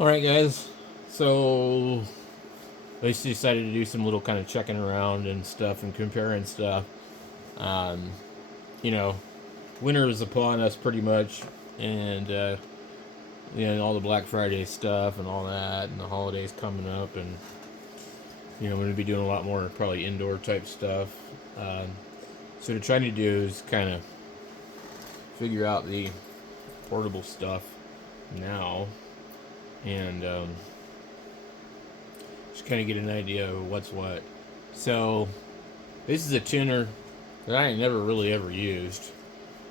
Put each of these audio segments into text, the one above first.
Alright, guys. So, I just decided to do some little kind of checking around and stuff and comparing stuff. Um, you know, winter is upon us pretty much, and, all the Black Friday stuff and all that, and the holidays coming up, and, I'm going to be doing a lot more probably indoor type stuff. Um, so, what I'm trying to do is kind of figure out the portable stuff now, and, just kind of get an idea of what's what. So, this is a tuner that I never really ever used,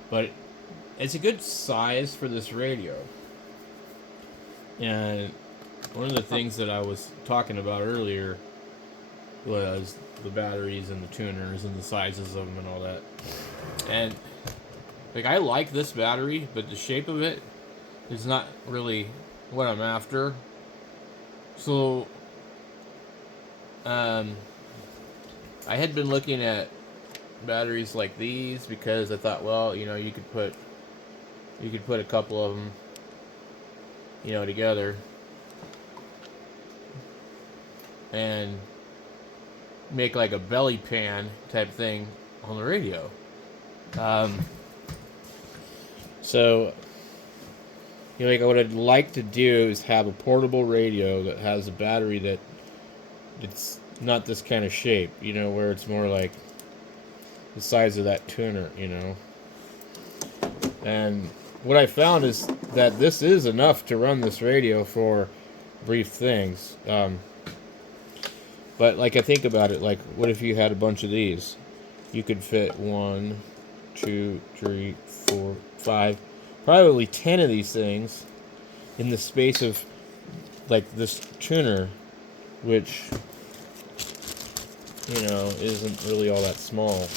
but it's a good size for this radio. And one of the things that I was talking about earlier was the batteries and the tuners and the sizes of them and all that. And like I like this battery, but the shape of it is not really what I'm after. So um, I had been looking at batteries like these because I thought, well, you could put a couple of them, together and make like a belly pan type thing on the radio. Um, so, like what I'd like to do is have a portable radio that has a battery that it's not this kind of shape, where it's more like the size of that tuner. And what I found is that this is enough to run this radio for brief things. But like I think about it, like what if you had a bunch of these? You could fit 1, 2, 3, 4, 5, probably 10 of these things in the space of like this tuner, which isn't really all that small,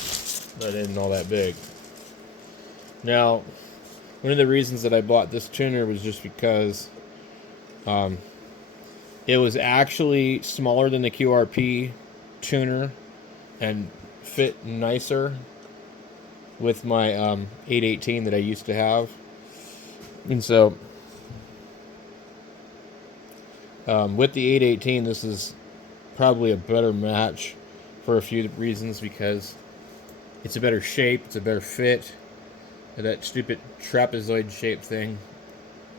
but isn't all that big. Now, one of the reasons that I bought this tuner was just because it was actually smaller than the QRP tuner and fit nicer with my 818 that I used to have. And so with the 818, this is probably a better match for a few reasons, because it's a better shape, it's a better fit. That stupid trapezoid shaped thing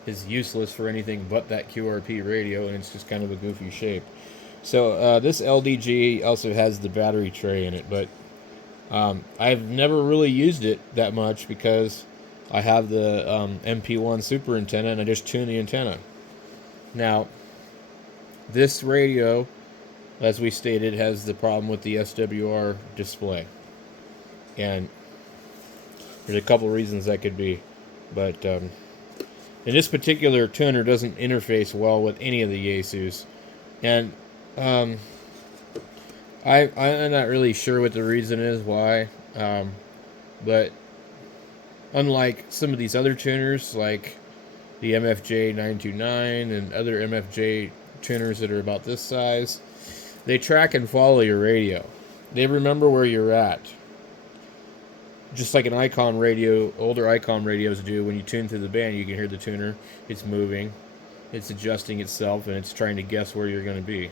is useless for anything but that QRP radio, and it's just kind of a goofy shape. So this LDG also has the battery tray in it, but I've never really used it that much because I have the MP1 super antenna, and I just tune the antenna. Now, this radio, as we stated, has the problem with the SWR display. And there's a couple reasons that could be. But and this particular tuner doesn't interface well with any of the Yaesus. And I'm not really sure what the reason is why. But unlike some of these other tuners, like the MFJ 929 and other MFJ tuners that are about this size, they track and follow your radio. They remember where you're at. Just like an Icon radio, older Icon radios do. When you tune through the band, you can hear the tuner. It's moving, it's adjusting itself, and it's trying to guess where you're going to be.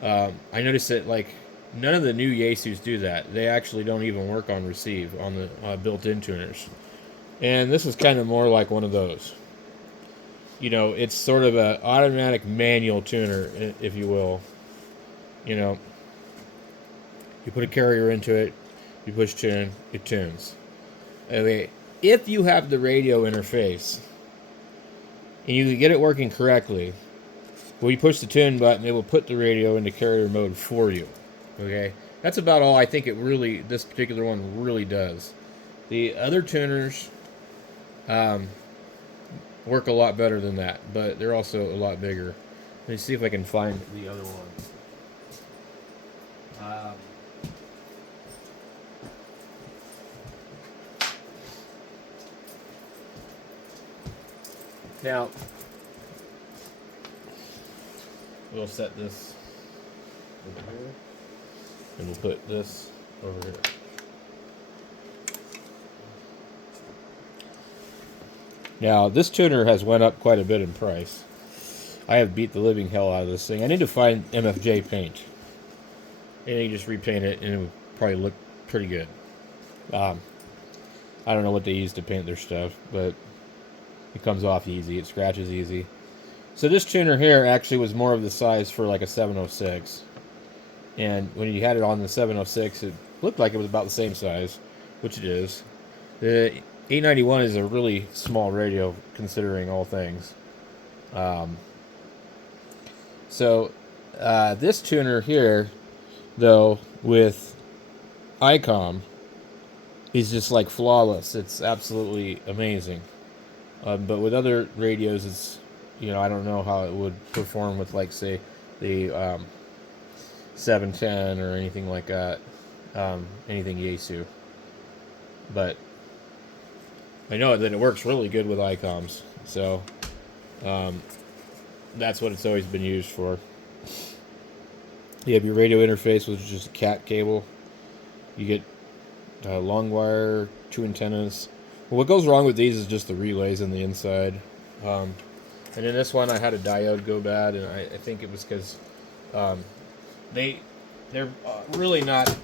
I noticed that like none of the new Yaesus do that. They actually don't even work on receive on the built-in tuners. And this is kind of more like one of those. It's sort of an automatic manual tuner, if you will. You put a carrier into it, you push tune, it tunes. Okay, if you have the radio interface and you can get it working correctly, when you push the tune button, it will put the radio into carrier mode for you. Okay, that's about all I think this particular one really does. The other tuners work a lot better than that, but they're also a lot bigger. Let me see if I can find the other ones. Now, we'll set this over here, and we'll put this over here. Now, this tuner has went up quite a bit in price. I have beat the living hell out of this thing. I need to find MFJ paint, and you just repaint it, and it would probably look pretty good. Um, I don't know what they use to paint their stuff, but it comes off easy. It scratches easy. So this tuner here actually was more of the size for like a 706. And when you had it on the 706, it looked like it was about the same size, which it is. The 891 is a really small radio considering all things. This tuner here, though, with ICOM, is just like flawless. It's absolutely amazing. But with other radios, it's, I don't know how it would perform with, like, say, the 710 or anything like that. Anything Yaesu. But I know that it works really good with ICOMs. So that's what it's always been used for. You have your radio interface, which is just a cat cable. You get long wire, 2 antennas. Well, what goes wrong with these is just the relays in the inside. And in this one, I had a diode go bad, and I think it was because they're really not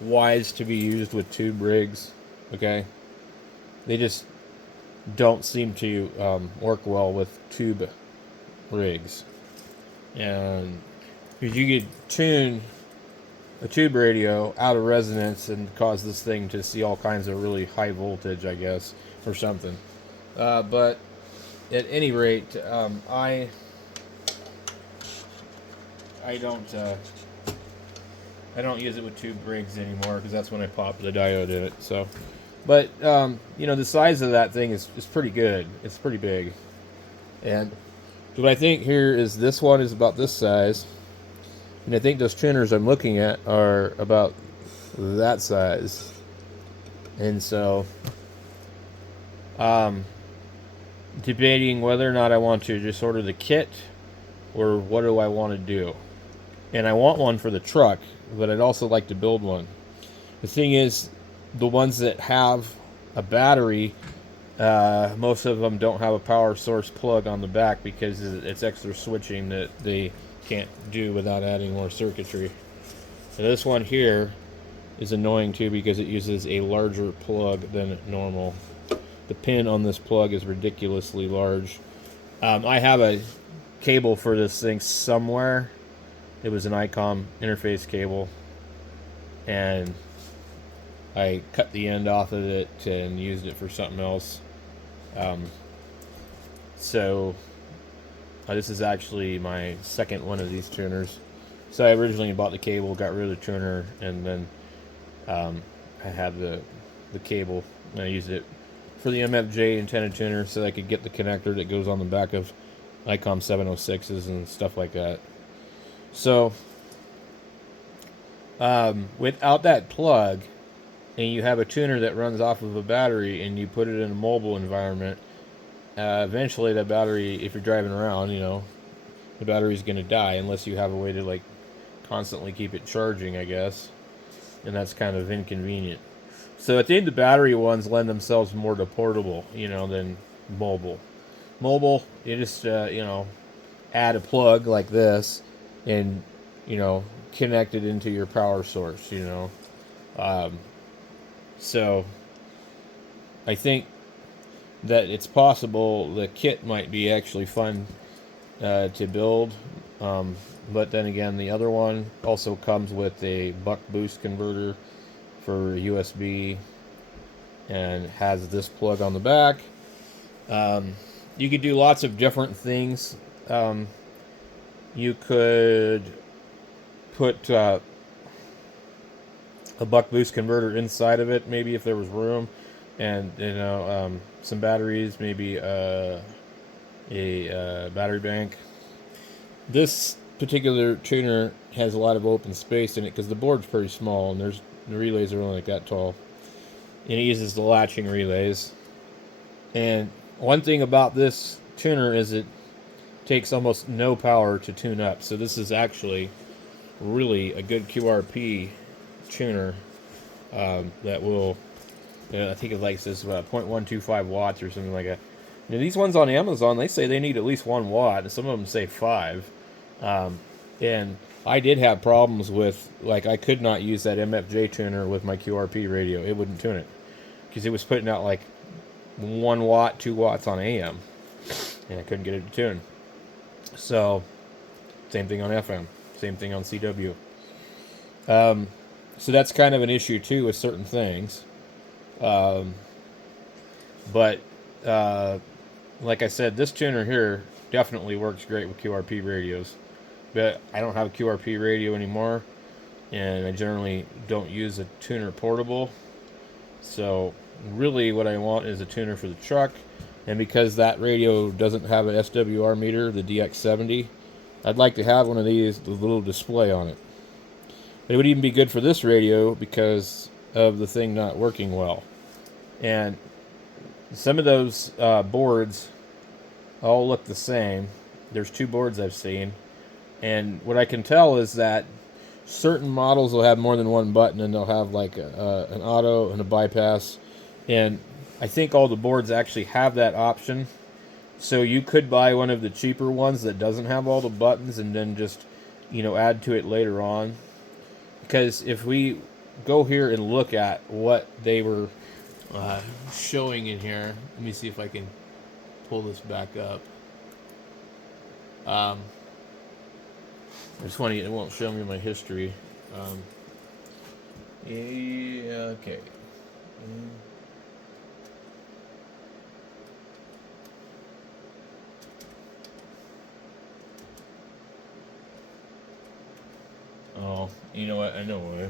wise to be used with tube rigs. Okay, they just don't seem to work well with tube rigs, and because you could tune a tube radio out of resonance and cause this thing to see all kinds of really high voltage, I guess, or something. But at any rate, I don't use it with tube rigs anymore because that's when I pop the diode in it. So, but the size of that thing is pretty good. It's pretty big, and what I think here is this one is about this size. And I think those tuners I'm looking at are about that size. And so, debating whether or not I want to just order the kit or what do I want to do. And I want one for the truck, but I'd also like to build one. The thing is, the ones that have a battery, most of them don't have a power source plug on the back because it's extra switching that they can't do without adding more circuitry. So this one here is annoying too because it uses a larger plug than normal. The pin on this plug is ridiculously large. I have a cable for this thing somewhere. It was an ICOM interface cable, and I cut the end off of it and used it for something else. This is actually my second one of these tuners. So I originally bought the cable, got rid of the tuner, and then I had the cable, and I used it for the MFJ antenna tuner so I could get the connector that goes on the back of ICOM 706s and stuff like that. So without that plug, and you have a tuner that runs off of a battery, and you put it in a mobile environment, eventually that battery, if you're driving around, the battery's going to die unless you have a way to like constantly keep it charging, I guess. And that's kind of inconvenient. So I think the battery ones lend themselves more to portable, than mobile. Mobile, you just, add a plug like this and, connect it into your power source, So I think that it's possible the kit might be actually fun to build, but then again, the other one also comes with a buck boost converter for USB and has this plug on the back. You could do lots of different things. You could put a buck boost converter inside of it, maybe if there was room, and some batteries, maybe a battery bank. This particular tuner has a lot of open space in it because the board's pretty small, and the relays are only like that tall, and it uses the latching relays. And one thing about this tuner is it takes almost no power to tune up, so this is actually really a good QRP tuner that will, I think it likes this about 0.125 watts or something like that. these ones on Amazon, they say they need at least 1 watt, and some of them say 5. And I did have problems with, like, I could not use that MFJ tuner with my QRP radio. It wouldn't tune it because it was putting out like 1 watt, 2 watts on AM, and I couldn't get it to tune. So, same thing on FM, same thing on CW. So that's kind of an issue too with certain things. But like I said, this tuner here definitely works great with QRP radios. But I don't have a QRP radio anymore, and I generally don't use a tuner portable. So really what I want is a tuner for the truck. And because that radio doesn't have an SWR meter, the DX70, I'd like to have one of these with a little display on it. It would even be good for this radio because of the thing not working well. And some of those boards all look the same. There's 2 boards I've seen. And what I can tell is that certain models will have more than 1 button, and they'll have like an auto and a bypass. And I think all the boards actually have that option. So you could buy one of the cheaper ones that doesn't have all the buttons and then just, add to it later on. Because if we go here and look at what they were showing in here, let me see if I can pull this back up. It's funny, it won't show me my history. Yeah, okay. Oh, you know what? I know why.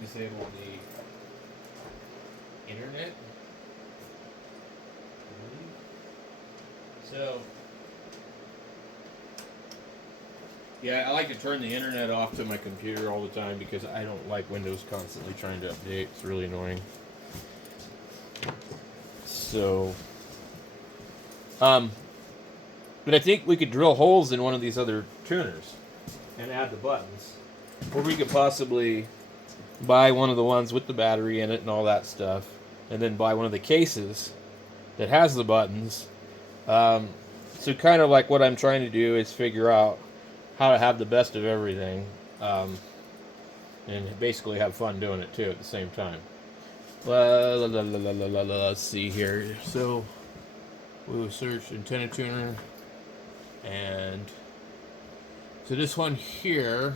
Disable the internet. So, yeah, I like to turn the internet off to my computer all the time because I don't like Windows constantly trying to update. It's really annoying. So, but I think we could drill holes in one of these other tuners and add the buttons. Or we could possibly buy one of the ones with the battery in it and all that stuff, and then buy one of the cases that has the buttons. So kind of like what I'm trying to do is figure out how to have the best of everything, and basically have fun doing it too at the same time. Let's see here. So we will search antenna tuner, and so this one here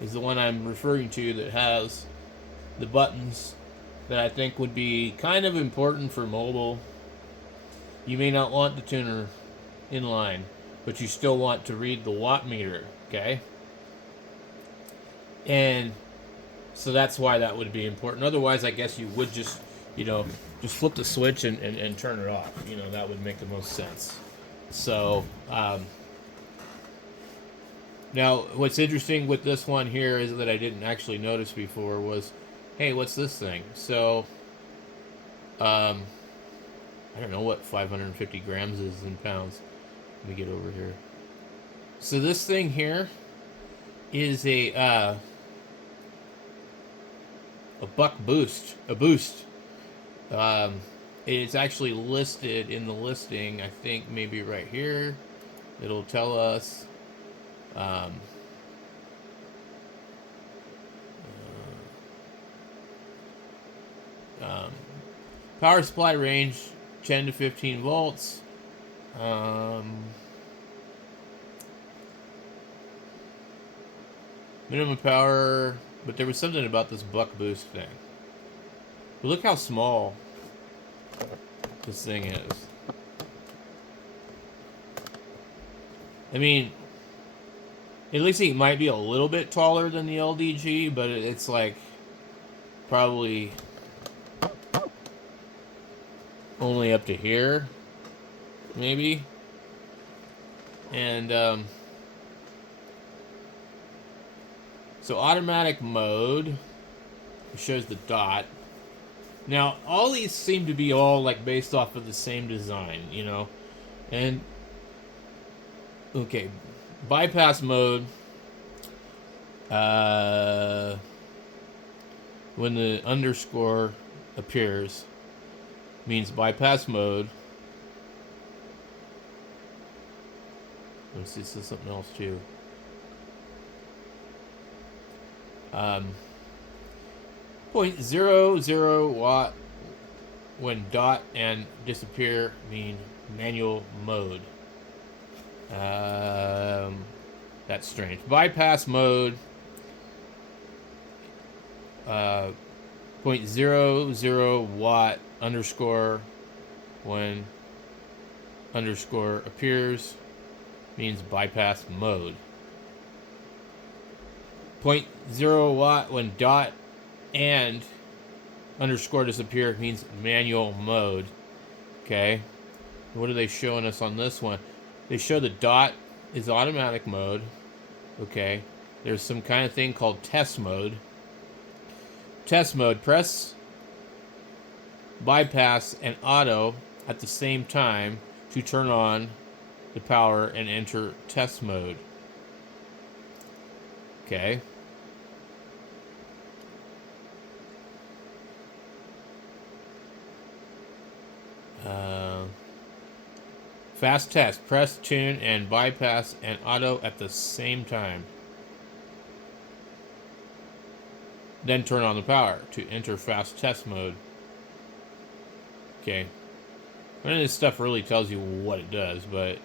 is the one I'm referring to that has the buttons that I think would be kind of important for mobile. You may not want the tuner in line, but you still want to read the watt meter, okay? And so that's why that would be important. Otherwise, I guess you would just flip the switch and turn it off. That would make the most sense. So, now, what's interesting with this one here is that I didn't actually notice before was, hey, what's this thing? So, I don't know what 550 grams is in pounds. Let me get over here. So this thing here is a buck boost, a boost. It's actually listed in the listing, I think maybe right here. It'll tell us power supply range 10 to 15 volts. Minimum power, but there was something about this buck boost thing. But look how small this thing is. I mean, at least it might be a little bit taller than the LDG, but it's like probably only up to here, maybe. And so automatic mode shows the dot. Now all these seem to be all like based off of the same design, and okay, bypass mode. When the underscore appears means bypass mode. Let's see, this is something else too. 0.00 watt when dot and disappear mean manual mode. That's strange. Bypass mode. 0.00 watt underscore when underscore appears means bypass mode. 0.0 watt when dot and underscore disappear means manual mode. Okay. What are they showing us on this one? They show the dot is automatic mode. Okay. There's some kind of thing called test mode. Test mode, press bypass and auto at the same time to turn on the power and enter test mode. Okay. Fast test, press, tune, and bypass and auto at the same time. Then turn on the power to enter fast test mode. Okay. None of this stuff really tells you what it does, but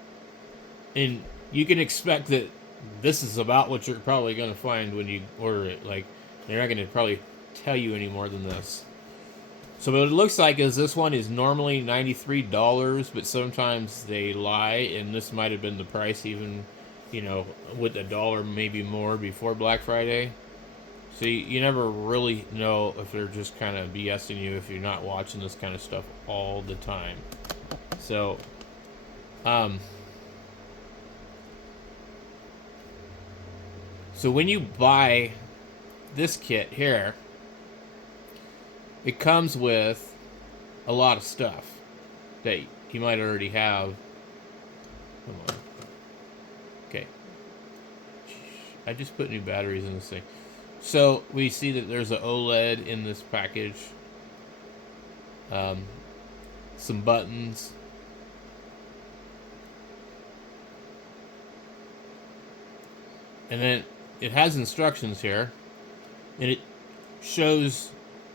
you can expect that this is about what you're probably going to find when you order it. Like, they're not going to probably tell you any more than this. So what it looks like is this one is normally $93, but sometimes they lie, and this might have been the price even, with $1 maybe more before Black Friday. So you never really know if they're just kind of BSing you if you're not watching this kind of stuff all the time. So, so when you buy this kit here, it comes with a lot of stuff that you might already have. Come on. Okay. I just put new batteries in this thing. So we see that there's an OLED in this package. Some buttons. And then it has instructions here. And it shows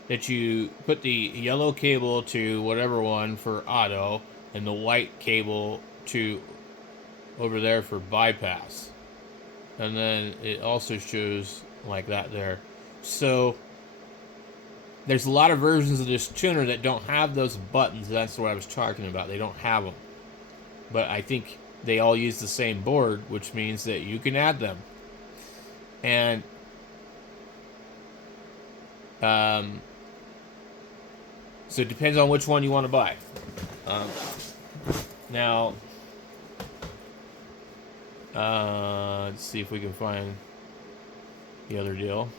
that you put the yellow cable to whatever one for auto and the white cable to over there for bypass. And then it also shows like that there. So there's a lot of versions of this tuner that don't have those buttons. That's what I was talking about. They don't have them. But I think they all use the same board, which means that you can add them. And so it depends on which one you want to buy. Now, let's see if we can find the other deal.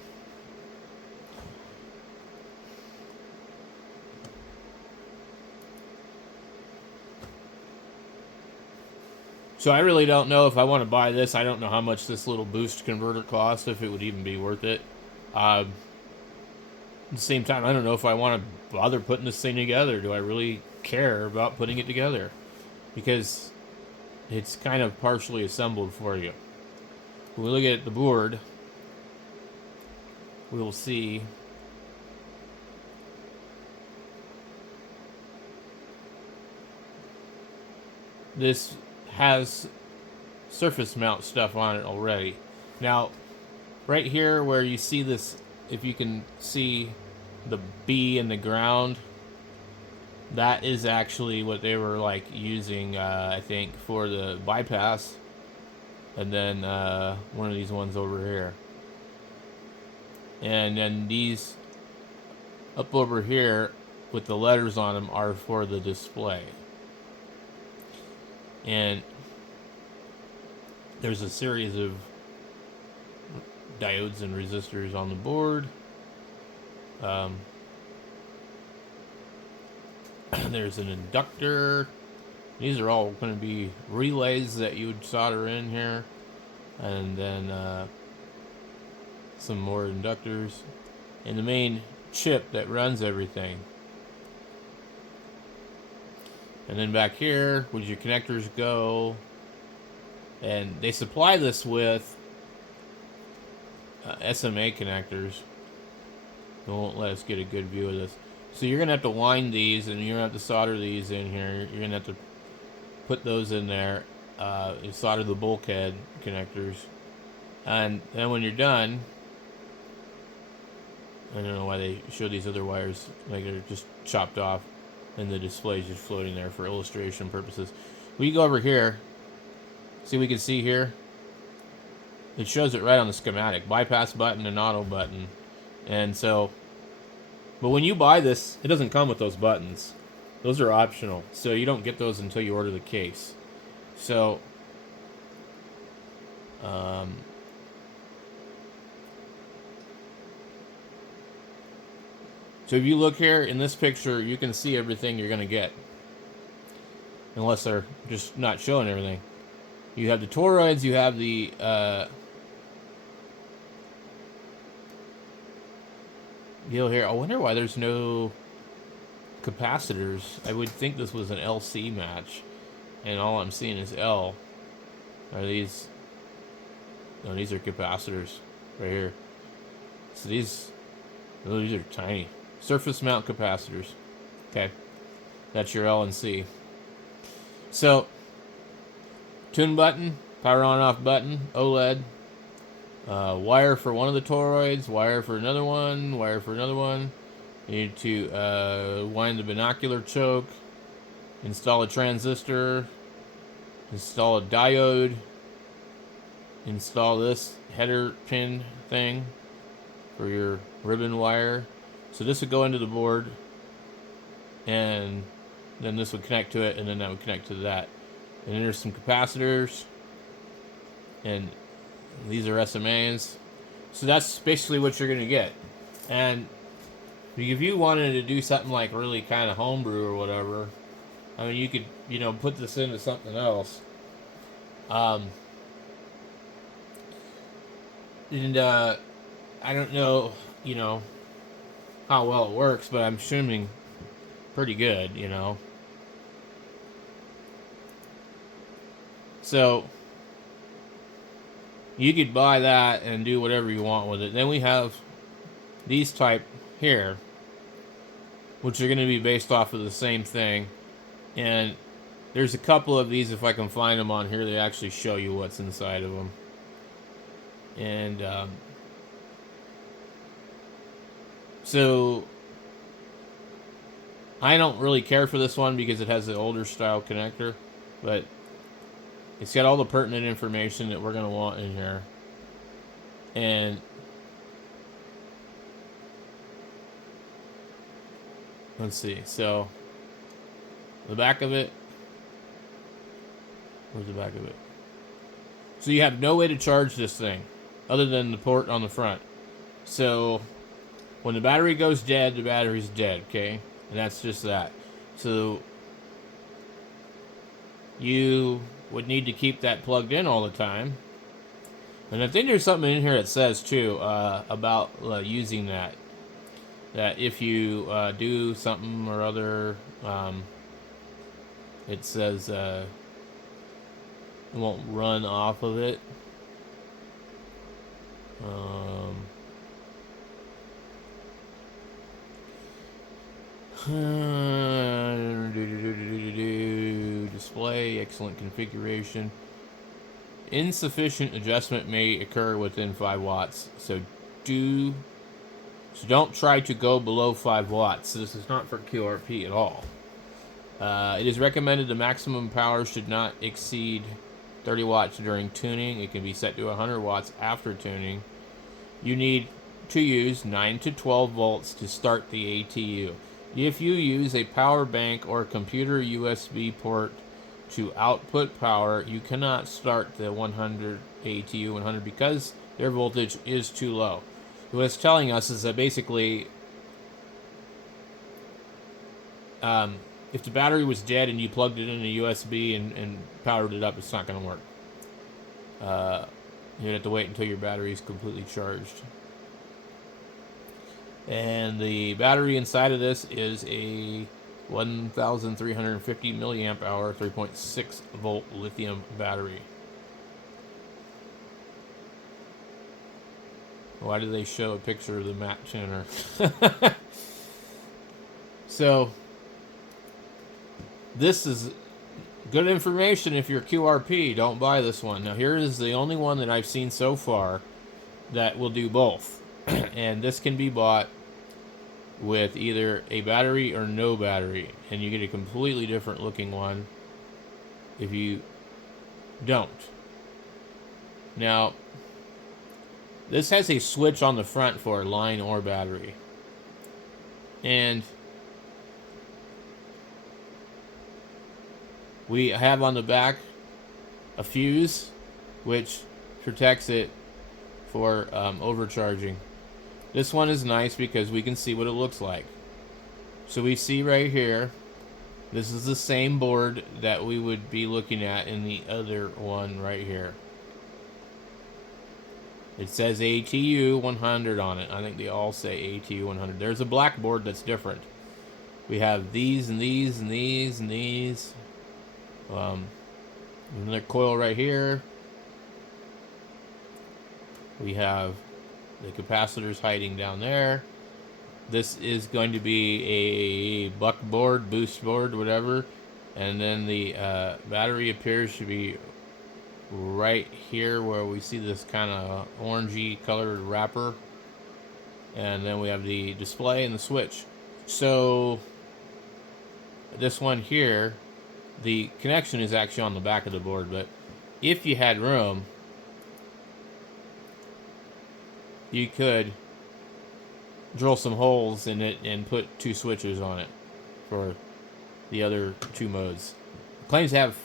So I really don't know if I want to buy this. I don't know how much this little boost converter costs, if it would even be worth it. At the same time, I don't know if I want to bother putting this thing together. Do I really care about putting it together? Because it's kind of partially assembled for you. When we look at the board, we will see this has surface mount stuff on it already. Now, right here where you see this, if you can see the B in the ground, that is actually what they were like using, I think, for the bypass. And then one of these ones over here. And then these up over here with the letters on them are for the display. And there's a series of diodes and resistors on the board. There's an inductor. These are all going to be relays that you would solder in here. And then some more inductors. And the main chip that runs everything. And then back here, where your connectors go, and they supply this with SMA connectors. They won't let us get a good view of this. So you're going to have to wind these, and you're going to have to solder these in here. You're going to have to put those in there. You solder the bulkhead connectors. And then when you're done, I don't know why they show these other wires like they're just chopped off, and the display is just floating there for illustration purposes. We go over here. See, we can see here. It shows it right on the schematic. Bypass button and auto button. And so, but when you buy this, it doesn't come with those buttons. Those are optional. So you don't get those until you order the case. So, so if you look here in this picture, you can see everything you're going to get. Unless they're just not showing everything. You have the toroids, you have the deal here. I wonder why there's no capacitors. I would think this was an LC match, and all I'm seeing is L. Are these? No, these are capacitors right here. So these are tiny surface mount capacitors. Okay, that's your L and C. So tune button, power on off button, OLED. Wire for one of the toroids, wire for another one, wire for another one. You need to wind the binocular choke, install a transistor, install a diode, install this header pin thing for your ribbon wire. So this would go into the board, and then this would connect to it, and then that would connect to that. And then there's some capacitors, and these are SMAs. So that's basically what you're going to get. And if you wanted to do something like really kind of homebrew or whatever, I mean, you could, put this into something else. And I don't know, how well it works, but I'm assuming pretty good, So you could buy that and do whatever you want with it. Then we have these type here, which are going to be based off of the same thing. And there's a couple of these, if I can find them on here, they actually show you what's inside of them. And so I don't really care for this one because it has the older style connector, but it's got all the pertinent information that we're going to want in here. And let's see. So the back of it. Where's the back of it? So you have no way to charge this thing other than the port on the front. So when the battery goes dead, the battery's dead, okay? And that's just that. So you would need to keep that plugged in all the time. And I think there's something in here that says too about using that. That if you do something or other, it says it won't run off of it. Display, excellent configuration. Insufficient adjustment may occur within 5 watts. So don't try to go below 5 watts. This is not for QRP at all. It is recommended the maximum power should not exceed 30 watts during tuning. It can be set to 100 watts after tuning. You need to use 9 to 12 volts to start the ATU. If you use a power bank or computer USB port to output power, you cannot start the 100 ATU 100 because their voltage is too low. What it's telling us is that basically, if the battery was dead and you plugged it in a USB and powered it up, it's not going to work. You'd have to wait until your battery is completely charged. And the battery inside of this is a 1,350 milliamp hour, 3.6 volt lithium battery. Why do they show a picture of the matte tuner? So, this is good information if you're QRP. Don't buy this one. Now, here is the only one that I've seen so far that will do both. And this can be bought with either a battery or no battery. And you get a completely different looking one if you don't. Now, this has a switch on the front for line or battery. And we have on the back a fuse, which protects it for overcharging. This one is nice because we can see what it looks like. So we see right here, this is the same board that we would be looking at in the other one right here. It says ATU 100 on it. I think they all say ATU 100. There's a black board that's different. We have these and these and these and these. Another coil right here. We have the capacitors hiding down there. This is going to be a buck board, boost board, whatever. And then the battery appears to be right here where we see this kind of orangey colored wrapper. And then we have the display and the switch. So this one here, the connection is actually on the back of the board, but if you had room, you could drill some holes in it and put two switches on it for the other two modes. It claims to have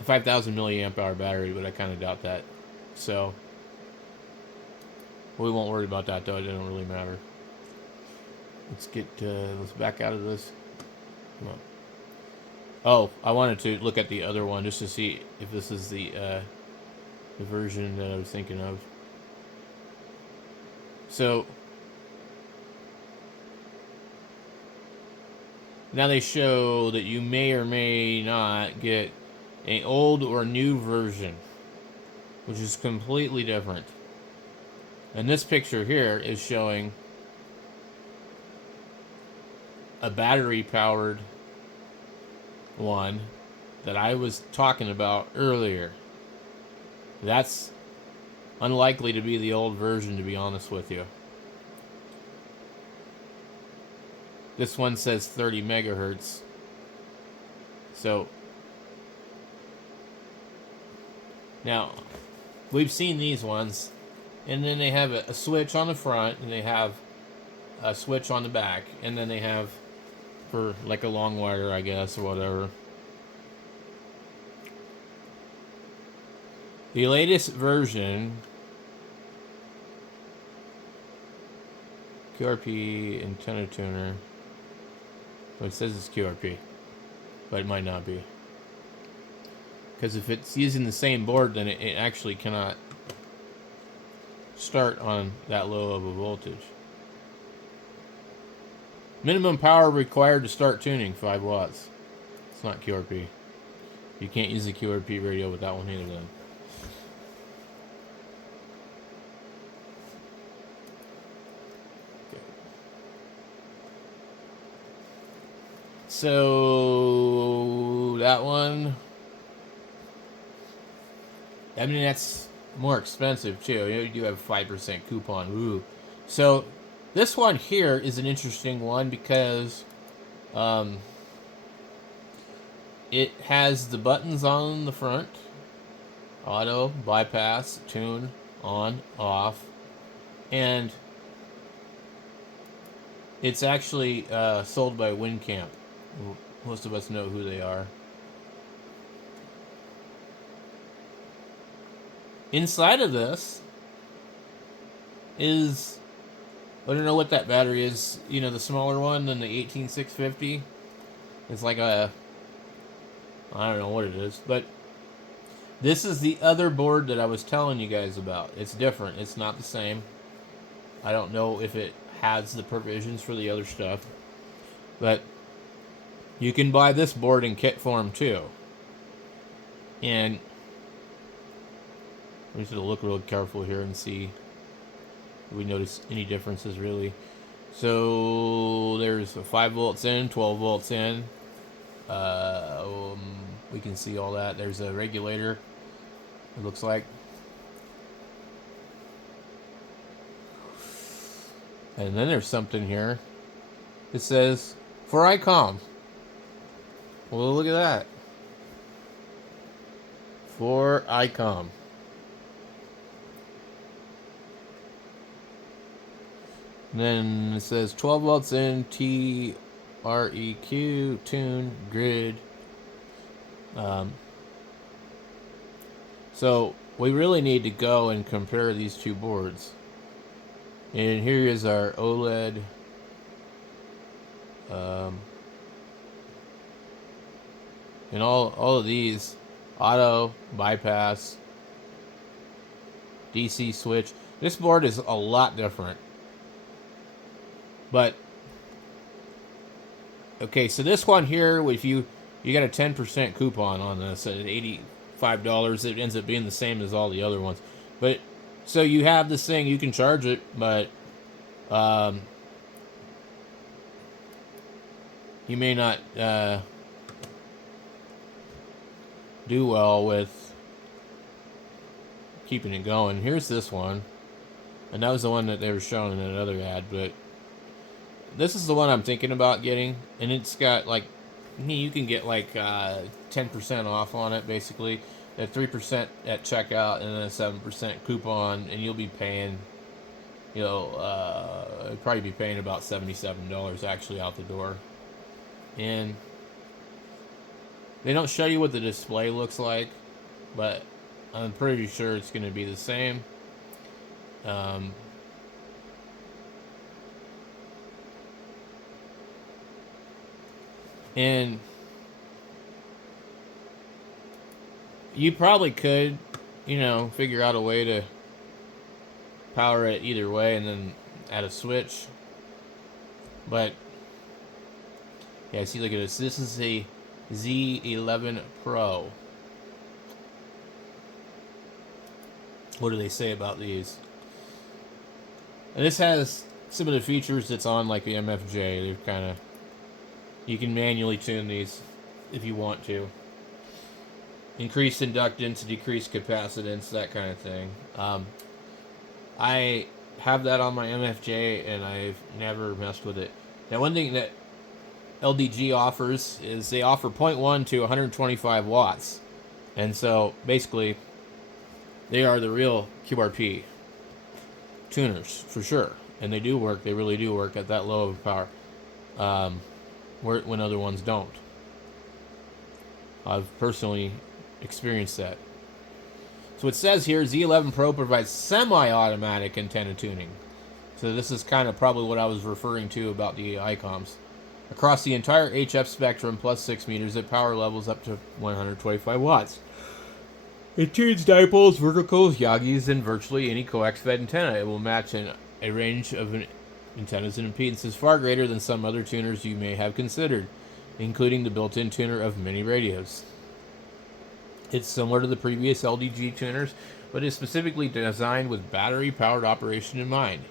a 5,000 milliamp hour battery, but I kind of doubt that. So we won't worry about that, though. It doesn't really matter. Let's back out of this. Come on. Oh, I wanted to look at the other one just to see if this is the version that I was thinking of. So now they show that you may or may not get an old or new version, which is completely different. And this picture here is showing a battery-powered one that I was talking about earlier. That's unlikely to be the old version, to be honest with you. This one says 30 megahertz. So now we've seen these ones, and then they have a switch on the front, and they have a switch on the back, and then they have for like a long wire, I guess, or whatever. The latest version, QRP antenna tuner. Well, it says it's QRP, but it might not be. Because if it's using the same board, then it actually cannot start on that low of a voltage. Minimum power required to start tuning, 5 watts. It's not QRP. You can't use the QRP radio with that one either then. Okay. So that one, I mean, that's more expensive too. You do have 5% coupon. Ooh. So this one here is an interesting one because it has the buttons on the front. Auto, bypass, tune, on, off. And it's actually sold by WinCamp. Most of us know who they are. Inside of this is, I don't know what that battery is. You know, the smaller one than the 18650. It's like a, I don't know what it is, but this is the other board that I was telling you guys about. It's different. It's not the same. I don't know if it has the provisions for the other stuff, but You can buy this board in kit form too. And we just have to look real careful here and see if we notice any differences really. So there's a 5 volts in, 12 volts in. We can see all that. There's a regulator, it looks like. And then there's something here. It says, for ICOM. Well, look at that. For ICOM. And then it says 12 volts in, TREQ, tune, grid. So we really need to go and compare these two boards. And here is our OLED. And all of these, auto, bypass, DC switch. This board is a lot different. But okay, so this one here, if you got a 10% coupon on this at $85, it ends up being the same as all the other ones. But so you have this thing, you can charge it, but you may not do well with keeping it going. Here's this one, and that was the one that they were showing in another ad, but this is the one I'm thinking about getting, and it's got like, you can get like 10% off on it basically, at 3% at checkout, and then a 7% coupon, and you'll be paying, probably be paying about $77 actually out the door. And they don't show you what the display looks like, but I'm pretty sure it's going to be the same. And you probably could, figure out a way to power it either way and then add a switch. But, yeah, see, look at this. This is a Z11 Pro. What do they say about these? And this has some of the features that's on like the MFJ. They're kind of, you can manually tune these if you want to. Increase inductance, decrease capacitance, that kind of thing. I have that on my MFJ and I've never messed with it. Now, one thing that LDG offers is they offer 0.1 to 125 watts. And so basically they are the real QRP tuners for sure. And they do work, they really do work at that low of power. When other ones don't. I've personally experienced that. So it says here, Z11 Pro provides semi-automatic antenna tuning. So this is kind of probably what I was referring to about the ICOMs. Across the entire HF spectrum, plus 6 meters at power levels up to 125 watts. It tunes dipoles, verticals, Yagis, and virtually any coax-fed antenna. It will match a range of antennas and impedances far greater than some other tuners you may have considered, including the built-in tuner of many radios. It's similar to the previous LDG tuners, but is specifically designed with battery-powered operation in mind.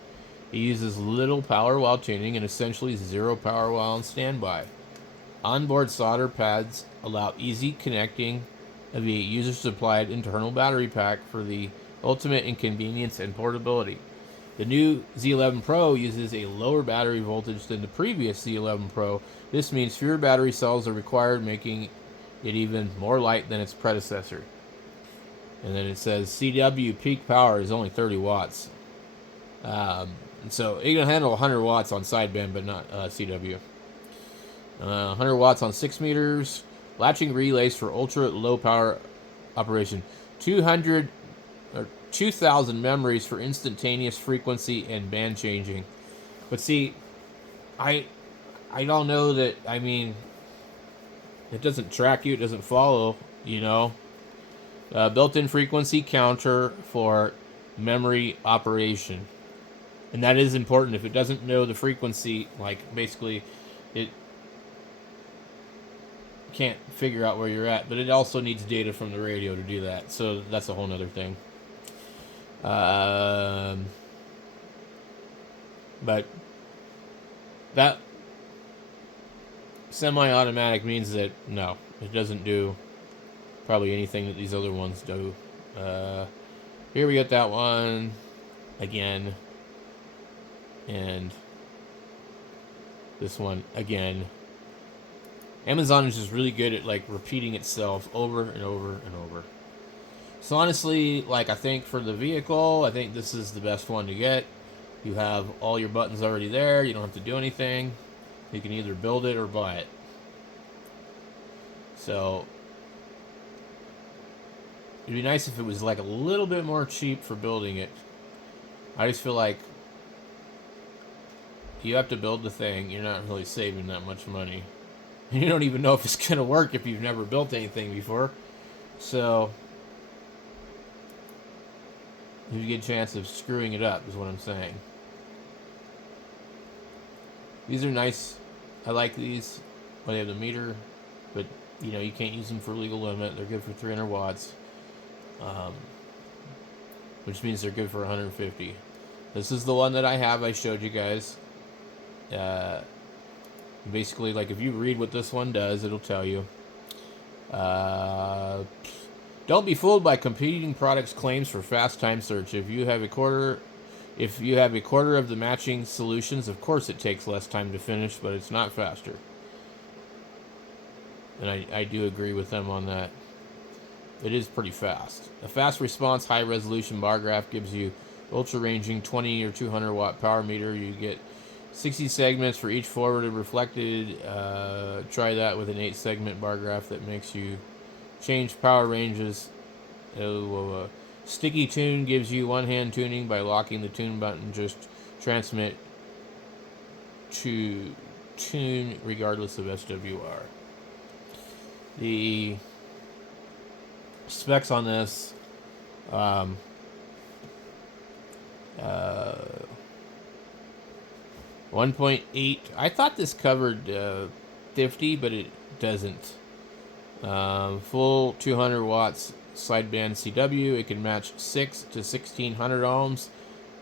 It uses little power while tuning and essentially zero power while on standby. Onboard solder pads allow easy connecting of a user-supplied internal battery pack for the ultimate in convenience and portability. The new Z11 Pro uses a lower battery voltage than the previous Z11 Pro. This means fewer battery cells are required, making it even more light than its predecessor. And then it says CW peak power is only 30 watts. So it can handle 100 watts on sideband, but not CW. 100 watts on 6 meters. Latching relays for ultra low power operation. 2,000 memories for instantaneous frequency and band changing. But see, I don't know that, I mean, it doesn't track you, it doesn't follow, built-in frequency counter for memory operation. And that is important. If it doesn't know the frequency, like basically can't figure out where you're at, but it also needs data from the radio to do that. So that's a whole nother thing. But that semi-automatic means that no, it doesn't do probably anything that these other ones do. Here we get that one again, and this one again. Amazon is just really good at like repeating itself over and over and over. So honestly, like I think for the vehicle, I think this is the best one to get. You have all your buttons already there. You don't have to do anything. You can either build it or buy it. So it'd be nice if it was like a little bit more cheap for building it. I just feel like you have to build the thing. You're not really saving that much money. And you don't even know if it's going to work if you've never built anything before. So you get a chance of screwing it up is what I'm saying. These are nice. I like these. When they have the meter, but you know you can't use them for legal limit. They're good for 300 watts, which means they're good for 150. This is the one that I have. I showed you guys. Basically, like if you read what this one does, it'll tell you. Don't be fooled by competing products' claims for fast time search. If you have a quarter of the matching solutions, of course it takes less time to finish, but it's not faster. And I do agree with them on that. It is pretty fast. A fast response, high resolution bar graph gives you ultra ranging 20 or 200 watt power meter. You get 60 segments for each forwarded reflected. Try that with an 8 segment bar graph that makes you change power ranges. Sticky tune gives you one hand tuning by locking the tune button. Just transmit to tune regardless of SWR. The specs on this, 1.8. I thought this covered 50, but it doesn't. Full 200 watts sideband CW. It can match 6 to 1600 ohms.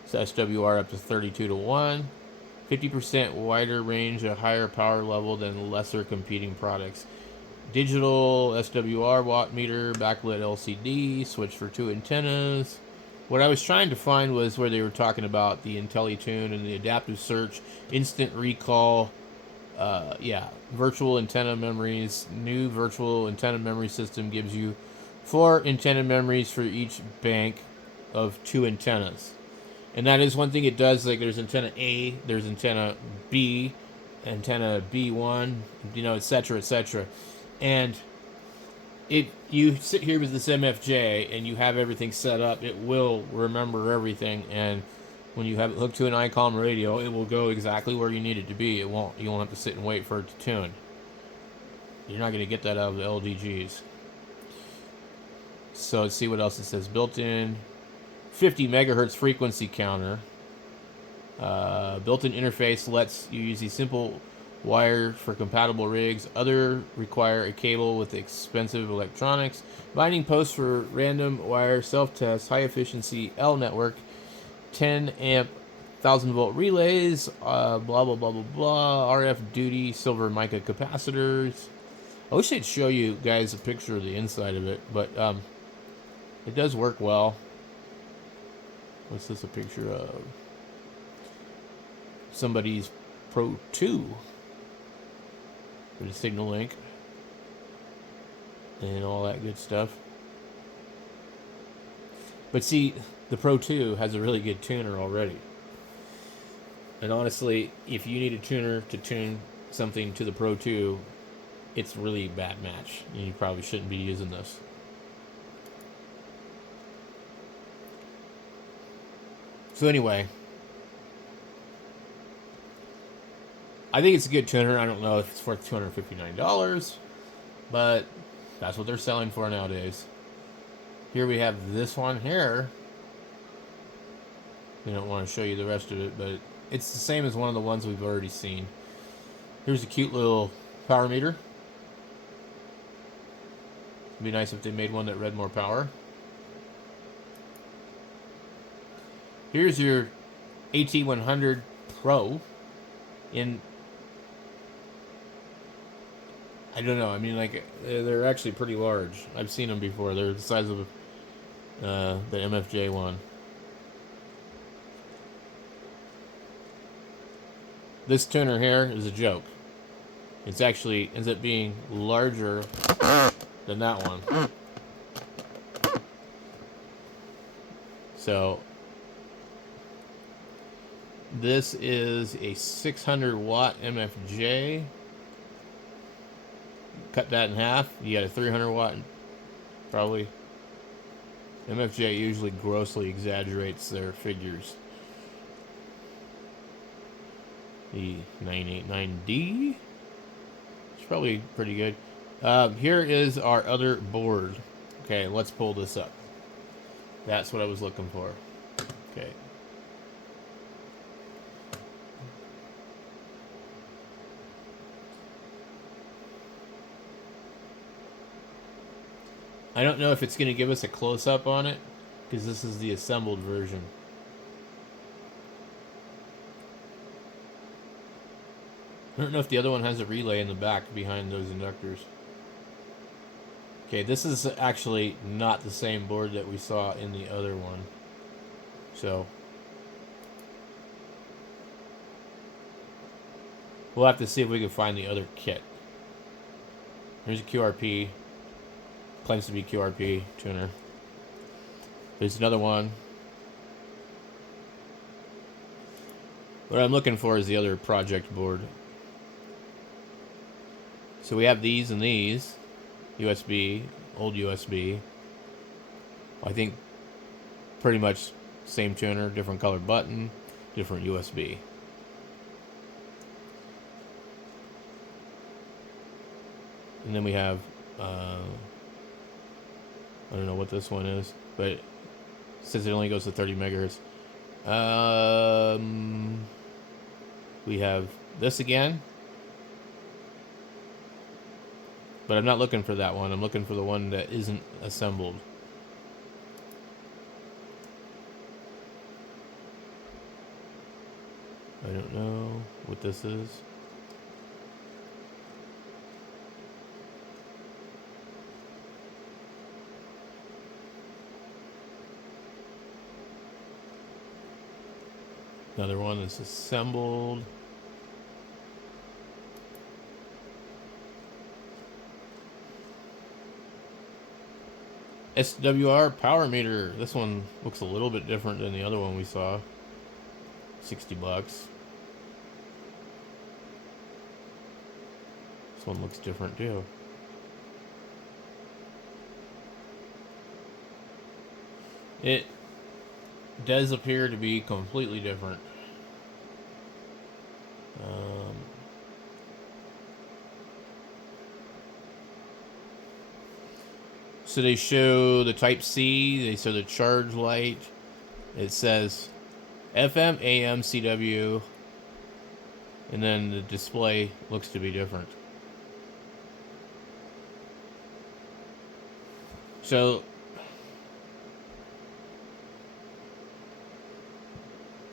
It's SWR up to 32 to 1. 50% wider range, a higher power level than lesser competing products. Digital SWR watt meter, backlit LCD, switch for 2 antennas. What I was trying to find was where they were talking about the IntelliTune and the adaptive search, instant recall, virtual antenna memories. New virtual antenna memory system gives you 4 antenna memories for each bank of 2 antennas. And that is one thing it does. Like there's antenna A, there's antenna B, antenna B1, etc., etc. And if you sit here with this MFJ and you have everything set up, it will remember everything. And when you have it hooked to an ICOM radio, it will go exactly where you need it to be. You won't have to sit and wait for it to tune. You're not going to get that out of the LDGs. So let's see what else it says. Built-in 50 megahertz frequency counter. Built-in interface lets you use a simple wire for compatible rigs. Other require a cable with expensive electronics. Binding posts for random wire self-test. High efficiency L network. 10 amp 1000 volt relays. Blah blah blah blah blah. RF duty silver mica capacitors. I wish they'd show you guys a picture of the inside of it, but it does work well. What's this a picture of? Somebody's Pro 2 for the signal link and all that good stuff. But see, the Pro 2 has a really good tuner already. And honestly, if you need a tuner to tune something to the Pro 2, it's really a bad match. And you probably shouldn't be using this. So anyway, I think it's a good tuner. I don't know if it's worth $259, but that's what they're selling for nowadays. Here we have this one here. I don't want to show you the rest of it, but it's the same as one of the ones we've already seen. Here's a cute little power meter. It'd be nice if they made one that read more power. Here's your AT100 Pro in, I don't know, I mean, like, they're actually pretty large. I've seen them before. They're the size of the MFJ one. This tuner here is a joke. It's actually ends up being larger than that one. So this is a 600 watt MFJ. Cut that in half. You got a 300 watt, probably. MFJ usually grossly exaggerates their figures. The 989D. It's probably pretty good. Here is our other board. Okay, let's pull this up. That's what I was looking for. Okay. I don't know if it's going to give us a close-up on it, because this is the assembled version. I don't know if the other one has a relay in the back behind those inductors. Okay, this is actually not the same board that we saw in the other one. So we'll have to see if we can find the other kit. Here's a QRP. Claims to be QRP tuner. There's another one. What I'm looking for is the other project board. So we have these and these. USB, old USB. I think pretty much same tuner, different color button, different USB. And then we have, I don't know what this one is, but it says it only goes to 30 megahertz. We have this again. But I'm not looking for that one. I'm looking for the one that isn't assembled. I don't know what this is. Another one that's assembled. SWR power meter. This one looks a little bit different than the other one we saw. $60. This one looks different too. It does appear to be completely different. So they show the Type-C, they show the charge light. It says FM, AM, CW, and then the display looks to be different. So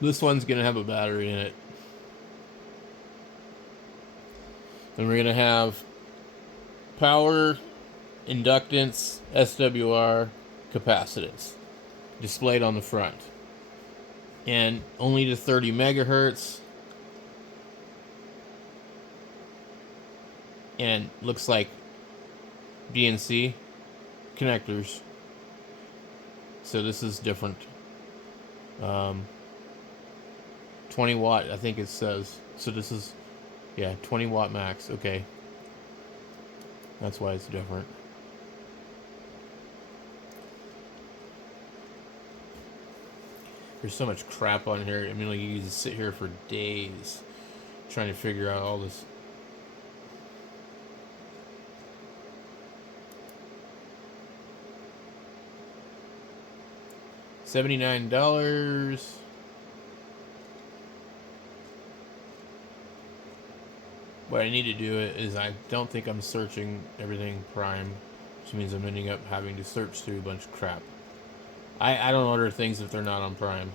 this one's going to have a battery in it. And we're going to have power, inductance, SWR, capacitance displayed on the front. And only to 30 megahertz. And looks like BNC connectors. So this is different. 20 watt, I think it says. So this is, yeah, 20 watt max. Okay. That's why it's different. There's so much crap on here. I mean, like, you can sit here for days trying to figure out all this. $79. What I need to do is I don't think I'm searching everything prime. which means I'm ending up having to search through a bunch of crap. I don't order things if they're not on Prime.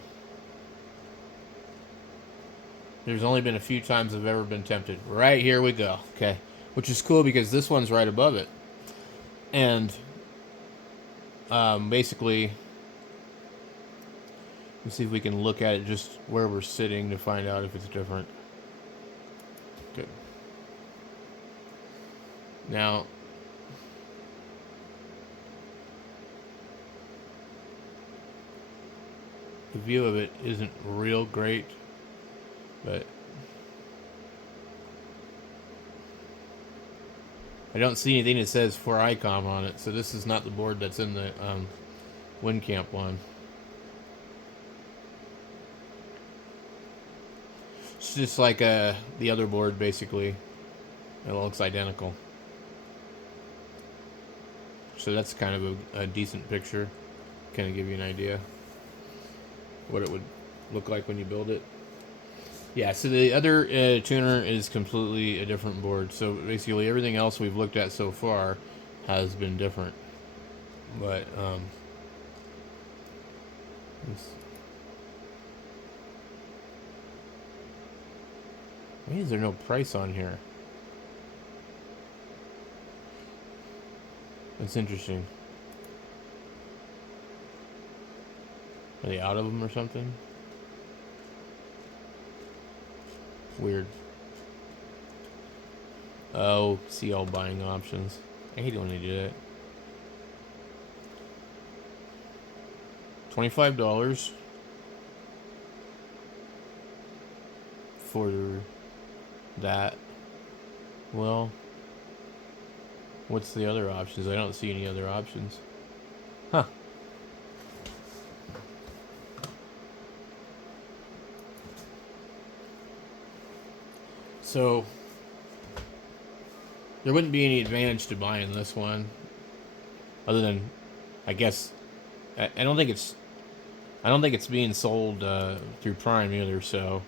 There's only been a few times I've ever been tempted. Right, here we go. Okay. Which is cool because this one's right above it. And basically, let's see if we can look at it just where we're sitting to find out if it's different. Good. Now, the view of it isn't real great, but I don't see anything that says for ICOM on it, so this is not the board that's in the WinCamp one. It's just like the other board, basically. It looks identical. So that's kind of a decent picture. Kind of give you an idea what it would look like when you build it. Yeah, so the other tuner is completely a different board. So basically everything else we've looked at so far has been different. But, why is there no price on here? That's interesting. Are they out of them or something? Weird. Oh, see all buying options. I hate when they do that. $25 for that. Well, what's the other options? I don't see any other options. Huh. So there wouldn't be any advantage to buying this one, other than, I guess, I don't think it's being sold through Prime either. So,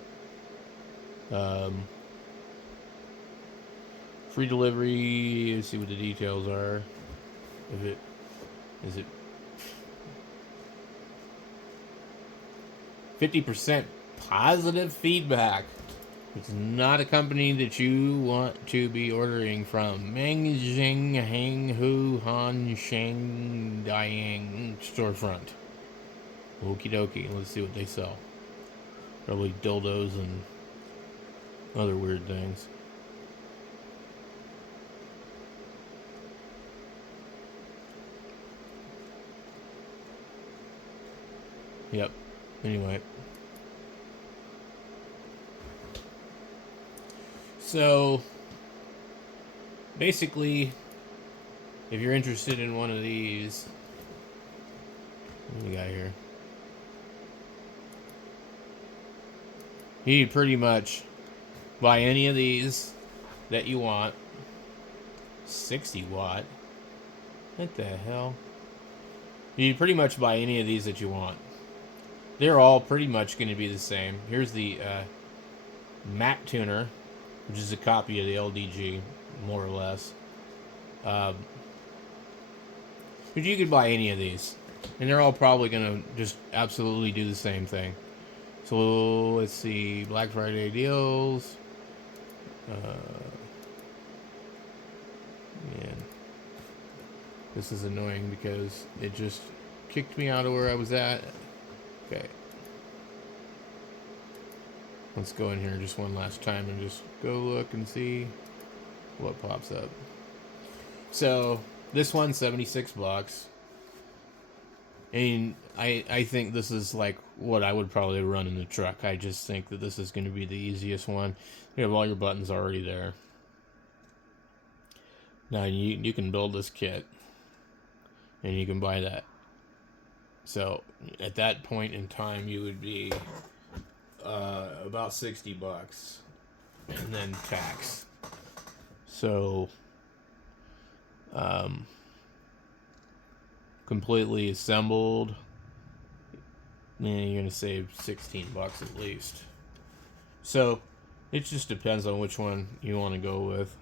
free delivery. Let's see what the details are. Is it 50% positive feedback? It's not a company that you want to be ordering from. Mengjing Hanghu Han Sheng Diang storefront. Okie dokie. Let's see what they sell. Probably dildos and other weird things. Yep. Anyway. So, basically, if you're interested in one of these, what do we got here? You pretty much buy any of these that you want. 60 watt. What the hell? You pretty much buy any of these that you want. They're all pretty much going to be the same. Here's the Mac tuner, which is a copy of the LDG, more or less. But you could buy any of these, and they're all probably going to just absolutely do the same thing. So let's see, Black Friday deals. Man, this is annoying because it just kicked me out of where I was at. Okay. Let's go in here just one last time and just go look and see what pops up. So this one's 76 bucks. And I think this is like what I would probably run in the truck. I just think that this is going to be the easiest one. You have all your buttons already there. Now you can build this kit and you can buy that. So at that point in time you would be about 60 bucks and then tax. So completely assembled, you're gonna save 16 bucks at least. So it just depends on which one you want to go with.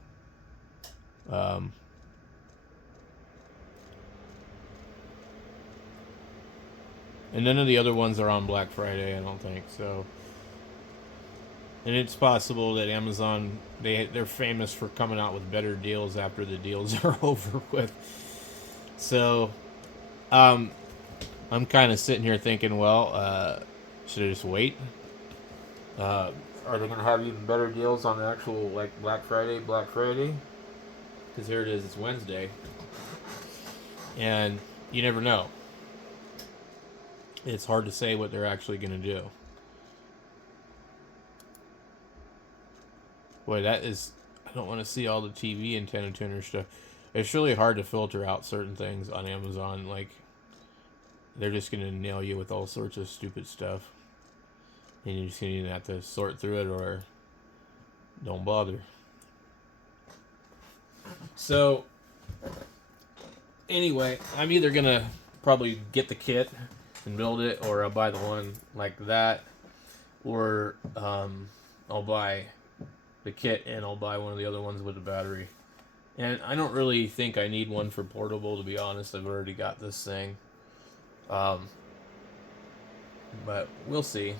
And none of the other ones are on Black Friday, I don't think. So, and it's possible that Amazon they're famous for coming out with better deals after the deals are over with. So, um, I'm kind of sitting here thinking, well, should I just wait? Are they gonna have even better deals on the actual like Black Friday? Black Friday? Because here it is, it's Wednesday, and you never know. It's hard to say what they're actually gonna do. Boy, that is. I don't want to see all the TV antenna tuner stuff. It's really hard to filter out certain things on Amazon. Like, they're just gonna nail you with all sorts of stupid stuff, and you're just gonna have to sort through it or don't bother. So, anyway, I'm either gonna probably get the kit and build it, or I'll buy the one like that, or I'll buy the kit and I'll buy one of the other ones with the battery. And I don't really think I need one for portable, to be honest. I've already got this thing. Um, but we'll see.